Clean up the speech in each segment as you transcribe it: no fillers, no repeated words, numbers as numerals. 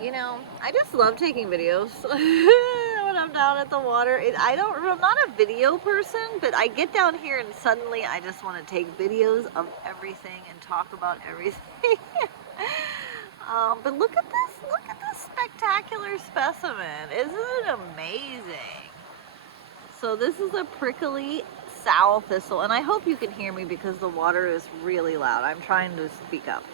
You know, I just love taking videos when I'm down at the water. I'm not a video person, but I get down here and suddenly I just want to take videos of everything and talk about everything. But look at this spectacular specimen. Isn't it amazing? So this is a prickly sow thistle, and I hope you can hear me because the water is really loud. I'm trying to speak up.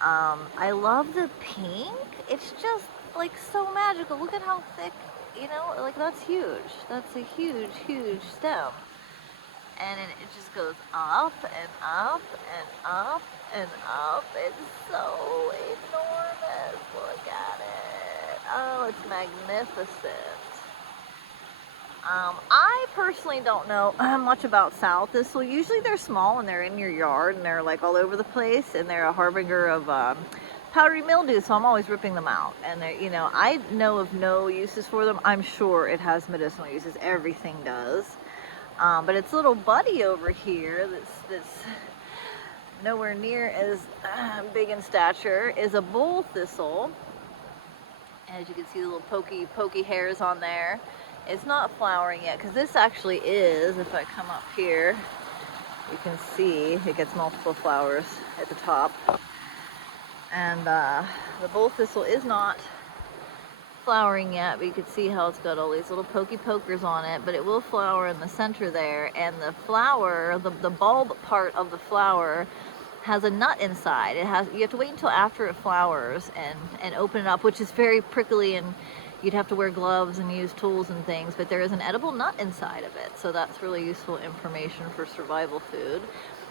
I love the pink. It's just like so magical. Look at how thick, you know, like that's huge. That's a huge, huge stem. And it just goes up and up and up and up. It's so enormous. Look at it. Oh, it's magnificent. I personally don't know much about sow thistle. Usually they're small and they're in your yard and they're like all over the place and they're a harbinger of powdery mildew, so I'm always ripping them out. And you know, I know of no uses for them. I'm sure it has medicinal uses. Everything does. But its little buddy over here that's nowhere near as big in stature is a bull thistle. As you can see, the little pokey hairs on there. It's not flowering yet because this actually is, if I come up here, you can see it gets multiple flowers at the top. And the bull thistle is not flowering yet, but you can see how it's got all these little pokers on it, but it will flower in the center there. And the flower, the bulb part of the flower has a nut inside. You have to wait until after it flowers and open it up, which is very prickly, and you'd have to wear gloves and use tools and things, but there is an edible nut inside of it. So that's really useful information for survival food.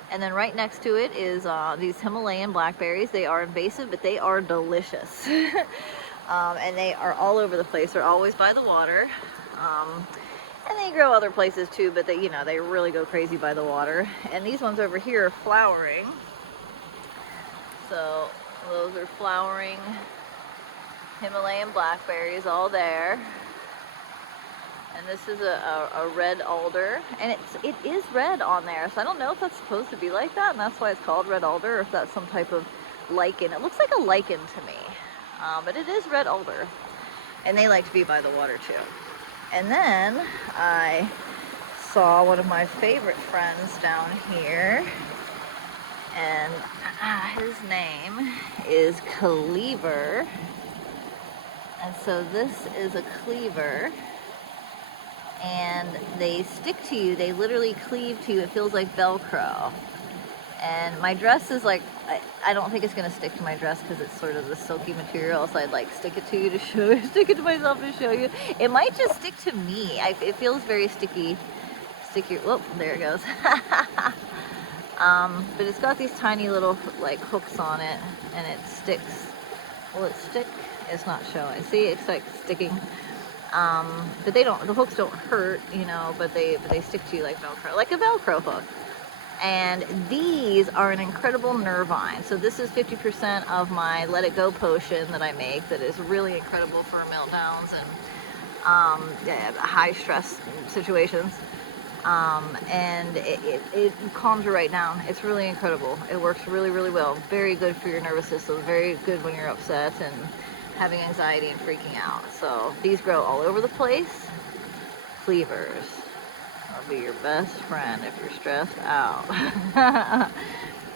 And then right next to it is these Himalayan blackberries. They are invasive, but they are delicious. And they are all over the place. They're always by the water. And they grow other places too, but they, you know, they really go crazy by the water. And these ones over here are flowering. So those are flowering Himalayan blackberries all there. And this is a red alder, and it is red on there, so I don't know if that's supposed to be like that, and that's why it's called red alder, or if that's some type of lichen. It looks like a lichen to me, but it is red alder, and they like to be by the water too. And then I saw one of my favorite friends down here, and his name is Cleaver. And so this is a cleaver, and they stick to you. They literally cleave to you. It feels like Velcro. And my dress is like, I don't think it's gonna stick to my dress because it's sort of the silky material. So I'd like stick it to you to show you, stick it to myself to show you. It might just stick to me. It feels very sticky. Sticky. Whoop, there it goes. But it's got these tiny little like hooks on it, and it sticks. Will it stick? It's not showing. See, it's like sticking. But the hooks don't hurt, you know, but they stick to you like Velcro, like a Velcro hook. And these are an incredible nervine. So this is 50% of my Let It Go potion that I make that is really incredible for meltdowns and high stress situations. And it calms you right down. It's really incredible. It works really, really well. Very good for your nervous system. Very good when you're upset and having anxiety and freaking out. So these grow all over the place. Cleavers. They'll be your best friend if you're stressed out.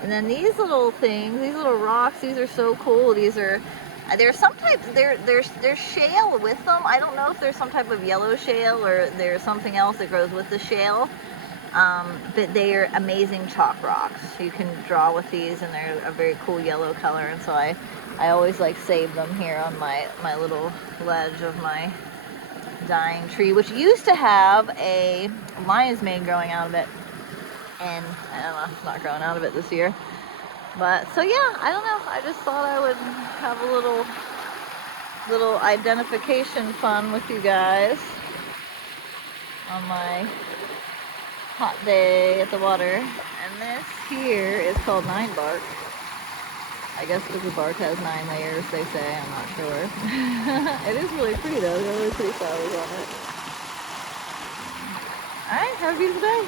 And then these little things, these little rocks, these are so cool. There's some type, there's shale with them. I don't know if there's some type of yellow shale or there's something else that grows with the shale. But they are amazing chalk rocks. You can draw with these, and they're a very cool yellow color. And so I always like save them here on my little ledge of my dying tree, which used to have a lion's mane growing out of it. And I don't know, it's not growing out of it this year. But so yeah, I don't know. I just thought I would have a little identification fun with you guys on my hot day at the water. And this here is called 9 bark. I guess because the bark has 9 layers, they say. I'm not sure. It is really pretty though. There are really pretty flowers on it. Alright, have a beautiful day.